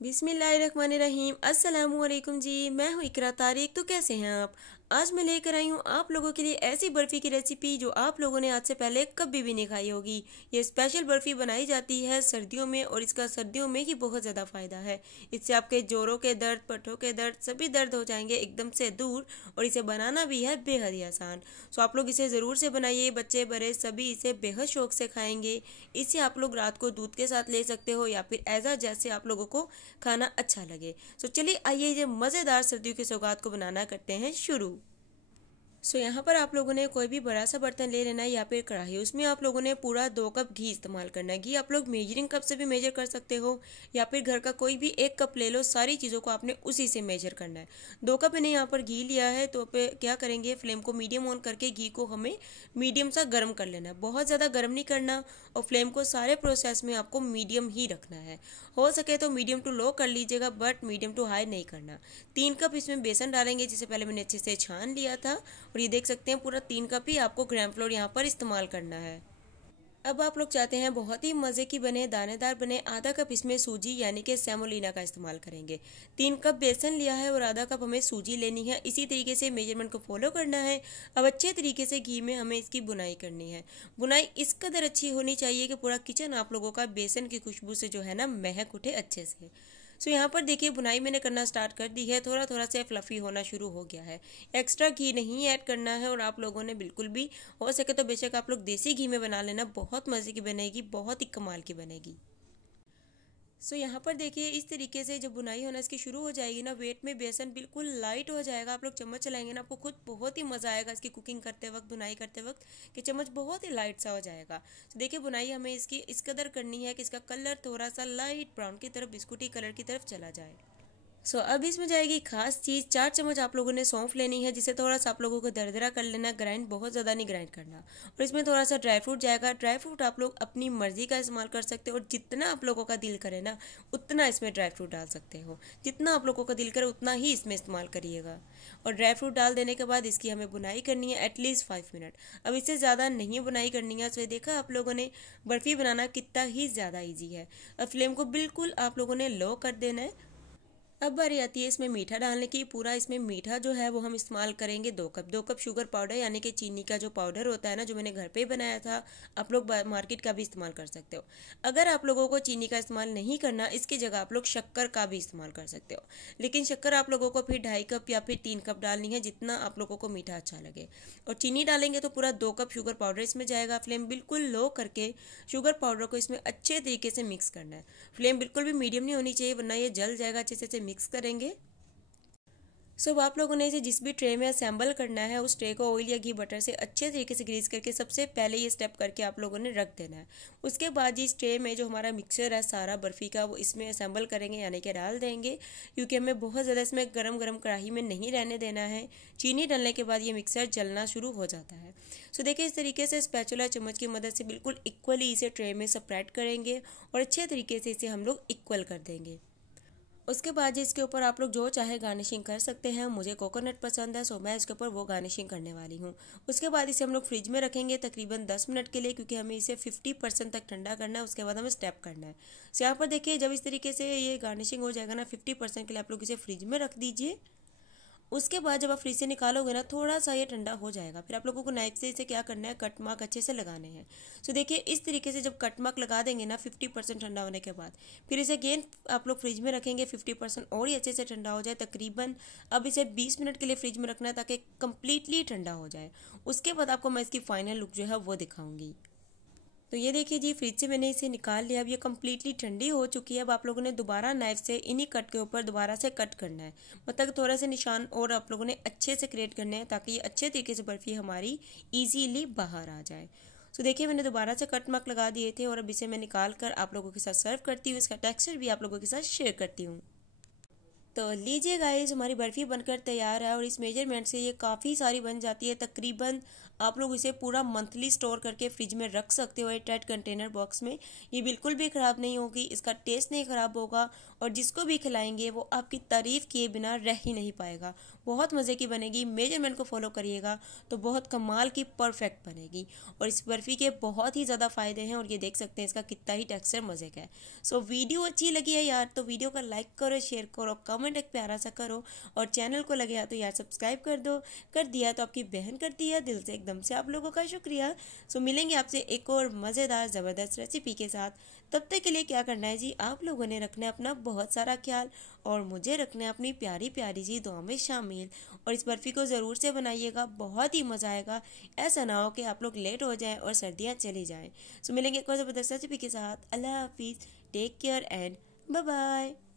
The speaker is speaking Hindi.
बिस्मिल्लाहिर्रहमानिर्रहीम। अस्सलामुअलैकुम जी, मैं हूँ इकरा तारिक। तो कैसे हैं आप? आज मैं लेकर आई हूँ आप लोगों के लिए ऐसी बर्फ़ी की रेसिपी जो आप लोगों ने आज से पहले कभी भी नहीं खाई होगी। ये स्पेशल बर्फ़ी बनाई जाती है सर्दियों में और इसका सर्दियों में ही बहुत ज़्यादा फ़ायदा है। इससे आपके जोड़ों के दर्द, पट्टों के दर्द सभी दर्द हो जाएंगे एकदम से दूर, और इसे बनाना भी है बेहद ही आसान। सो आप लोग इसे ज़रूर से बनाइए, बच्चे बड़े सभी इसे बेहद शौक से खाएंगे। इसे आप लोग रात को दूध के साथ ले सकते हो या फिर एज़ जैसे आप लोगों को खाना अच्छा लगे। सो चलिए आइए ये मज़ेदार सर्दियों की सौगात को बनाना करते हैं शुरू। यहाँ पर आप लोगों ने कोई भी बड़ा सा बर्तन ले लेना है या फिर कढ़ाई, उसमें आप लोगों ने पूरा 2 कप घी इस्तेमाल करना है। घी आप लोग मेजरिंग कप से भी मेजर कर सकते हो या फिर घर का कोई भी 1 कप ले लो। सारी चीज़ों को आपने उसी से मेजर करना है। 2 कप मैंने यहाँ पर घी लिया है, तो पे क्या करेंगे, फ्लेम को मीडियम ऑन करके घी को हमें मीडियम सा गर्म कर लेना है। बहुत ज़्यादा गर्म नहीं करना, और फ्लेम को सारे प्रोसेस में आपको मीडियम ही रखना है। हो सके तो मीडियम टू लो कर लीजिएगा, बट मीडियम टू हाई नहीं करना। 3 कप इसमें बेसन डालेंगे, जिसे पहले मैंने अच्छे से छान लिया था। और ये देख सकते हैं पूरा 3 कप ही आपको ग्राम फ्लोर यहाँ पर इस्तेमाल करना है। अब आप लोग चाहते हैं बहुत ही मज़े की बने, दानेदार बने, आधा कप इसमें सूजी यानी कि सेमोलिना का इस्तेमाल करेंगे। 3 कप बेसन लिया है और आधा कप हमें सूजी लेनी है। इसी तरीके से मेजरमेंट को फॉलो करना है। अब अच्छे तरीके से घी में हमें इसकी बुनाई करनी है। बुनाई इस कदर अच्छी होनी चाहिए कि पूरा किचन आप लोगों का बेसन की खुशबू से जो है ना महक उठे अच्छे से। यहाँ पर देखिए बुनाई मैंने करना स्टार्ट कर दी है। थोड़ा थोड़ा से फ्लफ़ी होना शुरू हो गया है। एक्स्ट्रा घी नहीं ऐड करना है, और आप लोगों ने बिल्कुल भी हो सके तो बेशक आप लोग देसी घी में बना लेना, बहुत मज़े की बनेगी, बहुत ही कमाल की बनेगी। यहाँ पर देखिए इस तरीके से जब बुनाई होना इसकी शुरू हो जाएगी ना, वेट में बेसन बिल्कुल लाइट हो जाएगा। आप लोग चम्मच चलाएंगे ना, आपको खुद बहुत ही मज़ा आएगा इसकी कुकिंग करते वक्त, बुनाई करते वक्त, कि चम्मच बहुत ही लाइट सा हो जाएगा। देखिए बुनाई हमें इसकी इस कदर करनी है कि इसका कलर थोड़ा सा लाइट ब्राउन की तरफ, बिस्कुटी कलर की तरफ चला जाए। अब इसमें जाएगी खास चीज़। 4 चम्मच आप लोगों ने सौंफ लेनी है, जिसे थोड़ा सा आप लोगों को दरदरा कर लेना, ग्राइंड बहुत ज़्यादा नहीं ग्राइंड करना। और इसमें थोड़ा सा ड्राई फ्रूट जाएगा। ड्राई फ्रूट आप लोग अपनी मर्ज़ी का इस्तेमाल कर सकते हो, और जितना आप लोगों का दिल करे ना उतना इसमें ड्राई फ्रूट डाल सकते हो। जितना आप लोगों का दिल करे उतना ही इसमें इस्तेमाल करिएगा। और ड्राई फ्रूट डाल देने के बाद इसकी हमें बुनाई करनी है एटलीस्ट 5 मिनट। अब इससे ज़्यादा नहीं बुनाई करनी है। देखा आप लोगों ने बर्फ़ी बनाना कितना ही ज़्यादा ईजी है। अब फ्लेम को बिल्कुल आप लोगों ने लो कर देना है। अब बारी आती है इसमें मीठा डालने की। पूरा इसमें मीठा जो है वो हम इस्तेमाल करेंगे 2 कप। 2 कप शुगर पाउडर यानी कि चीनी का जो पाउडर होता है ना, जो मैंने घर पे ही बनाया था। आप लोग मार्केट का भी इस्तेमाल कर सकते हो। अगर आप लोगों को चीनी का इस्तेमाल नहीं करना, इसकी जगह आप लोग शक्कर का भी इस्तेमाल कर सकते हो। लेकिन शक्कर आप लोगों को फिर 2.5 कप या फिर 3 कप डालनी है, जितना आप लोगों को मीठा अच्छा लगे। और चीनी डालेंगे तो पूरा 2 कप शुगर पाउडर इसमें जाएगा। फ्लेम बिल्कुल लो करके शुगर पाउडर को इसमें अच्छे तरीके से मिक्स करना है। फ्लेम बिल्कुल भी मीडियम नहीं होनी चाहिए, वरना ये जल जाएगा। अच्छे से मिक्स करेंगे। अब आप लोगों ने इसे जिस भी ट्रे में असेंबल करना है, उस ट्रे को ऑयल या घी बटर से अच्छे तरीके से ग्रीस करके सबसे पहले ये स्टेप करके आप लोगों ने रख देना है। उसके बाद इस ट्रे में जो हमारा मिक्सचर है सारा बर्फ़ी का, वो इसमें असेंबल करेंगे यानी कि डाल देंगे, क्योंकि हमें बहुत ज़्यादा इसमें गरम गरम कढ़ाई में नहीं रहने देना है। चीनी डालने के बाद ये मिक्सर जलना शुरू हो जाता है। देखिए इस तरीके से स्पैचुला चम्मच की मदद से बिल्कुल इक्वली इसे ट्रे में स्प्रेड करेंगे और अच्छे तरीके से इसे हम लोग इक्वल कर देंगे। उसके बाद इसके ऊपर आप लोग जो चाहे गार्निशिंग कर सकते हैं। मुझे कोकोनट पसंद है, सो मैं इसके ऊपर वो गार्निशिंग करने वाली हूँ। उसके बाद इसे हम लोग फ्रिज में रखेंगे तकरीबन 10 मिनट के लिए, क्योंकि हमें इसे 50% तक ठंडा करना है। उसके बाद हमें स्टेप करना है। यहाँ पर देखिए जब इस तरीके से ये गार्निशिंग हो जाएगा ना 50% के लिए, आप लोग इसे फ्रिज में रख दीजिए। उसके बाद जब आप फ्रिज से निकालोगे ना, थोड़ा सा ये ठंडा हो जाएगा। फिर आप लोगों को नाइफ से इसे क्या करना है, कट मार्क अच्छे से लगाने हैं। देखिए इस तरीके से जब कट मार्क लगा देंगे ना 50% ठंडा होने के बाद, फिर इसे अगेन आप लोग फ्रिज में रखेंगे 50% और ही अच्छे से ठंडा हो जाए तकरीबन। अब इसे 20 मिनट के लिए फ्रिज में रखना है ताकि कम्प्लीटली ठंडा हो जाए। उसके बाद आपको मैं इसकी फाइनल लुक जो है वो दिखाऊंगी। ये देखिए जी, फ्रिज से मैंने इसे निकाल लिया। अब ये कम्प्लीटली ठंडी हो चुकी है। अब आप लोगों ने दोबारा नाइफ से इन्हीं कट के ऊपर दोबारा से कट करना है। मतलब थोड़ा से निशान और आप लोगों ने अच्छे से क्रिएट करने हैं, ताकि ये अच्छे तरीके से बर्फ़ी हमारी इजीली बाहर आ जाए। देखिए मैंने दोबारा से कट मार्क लगा दिए थे, और अब इसे मैं निकाल कर आप लोगों के साथ सर्व करती हूँ। इसका टेक्सचर भी आप लोगों के साथ शेयर करती हूँ। तो लीजिए गाइस, हमारी बर्फ़ी बनकर तैयार है और इस मेजरमेंट से ये काफ़ी सारी बन जाती है। तकरीबन आप लोग इसे पूरा मंथली स्टोर करके फ्रिज में रख सकते हो, टाइट कंटेनर बॉक्स में। ये बिल्कुल भी ख़राब नहीं होगी, इसका टेस्ट नहीं ख़राब होगा और जिसको भी खिलाएंगे वो आपकी तारीफ़ किए बिना रह ही नहीं पाएगा। बहुत मज़े की बनेगी, मेजरमेंट को फॉलो करिएगा तो बहुत कमाल की परफेक्ट बनेगी। और इस बर्फ़ी के बहुत ही ज़्यादा फ़ायदे हैं और ये देख सकते हैं इसका कितना ही टेक्सचर मज़े का है। सो वीडियो अच्छी लगी है यार तो वीडियो को लाइक करो, शेयर करो, कमेंट एक प्यारा सा करो और चैनल को लगे तो यार सब्सक्राइब कर दो। कर दिया तो आपकी बहन करती है दिल से, एकदम से आप लोगों का शुक्रिया। सो मिलेंगे आपसे एक और मज़ेदार ज़बरदस्त रेसिपी के साथ। तब तक के लिए क्या करना है जी, आप लोगों ने रखना है अपना बहुत सारा ख्याल और मुझे रखना है अपनी प्यारी प्यारी सी दुआ में शामिल। और इस बर्फ़ी को ज़रूर से बनाइएगा, बहुत ही मज़ा आएगा। ऐसा ना हो कि आप लोग लेट हो जाएं और सर्दियाँ चली जाएं। सो मिलेंगे एक और ज़बरदस्त रेसिपी के साथ। अल्लाह हाफिज़, take care and bye bye.